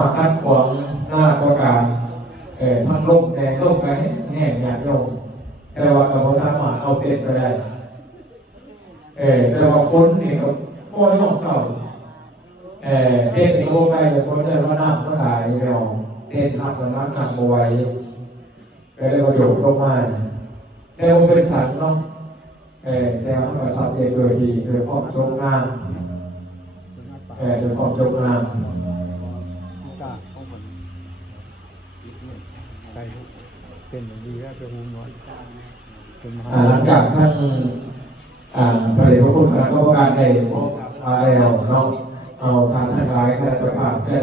มาคัดของหน้าประกาศทั้งโลกแดงโลกไปแห้งหยาดโยมแต่ว่าเราสามารถเอาเป็นไปได้แต่ว่าฝนนี่ก็พอที่ต้องเศร้าเต้นโลไปแต่คนเดินว่าน้ำก็หายเดียวเต้นทำกับน้ำหนักเอาไว้ก็เลยประโยชน์ลงมาแต่ว่าเป็นสันเนาะแต่ว่าก็สัตว์เกิดดีโดยเพราะโชคงามโดยเพราะโชคงามเป็นอย่างดีแล้วจะหูน้อยหลังจากท่านพระเดชพระคุณคณะกรรมการได้พบมาแล้วเนาะเอาทางทั้งหลายคณะเจ้าภาพได้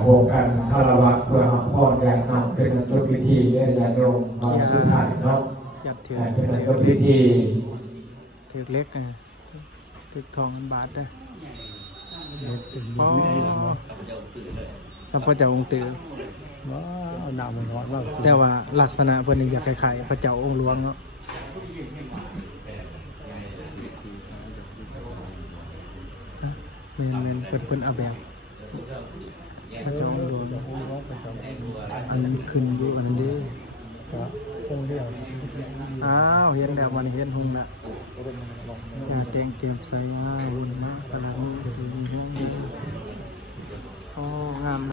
โครงการคารวะเพื่อพรญาตินำเป็นจุดพิธีและญาติโยมมาสุดท้ายเนาะเป็นจุดพิธีถือเล็กถือทองบาทได้สัมปะเจ้าองค์ตื่นเอาหนาวมันร้อนบ้างแต่ว่าลักษณะเพิ่นอยากคล้ายๆพระเจ้าองค์หลวงเนาะเมนเพิ่นเอาแบบพระเจ้าองค์หลวงอันนั้นขึ้นอยู่อันนั้นดิองค์เดียวอ้าวเห็นแล้ววันนี้เห็นหุ่นละจะแจงเก็บใส่หุ่นนะกระลังมือถืออ๋องาม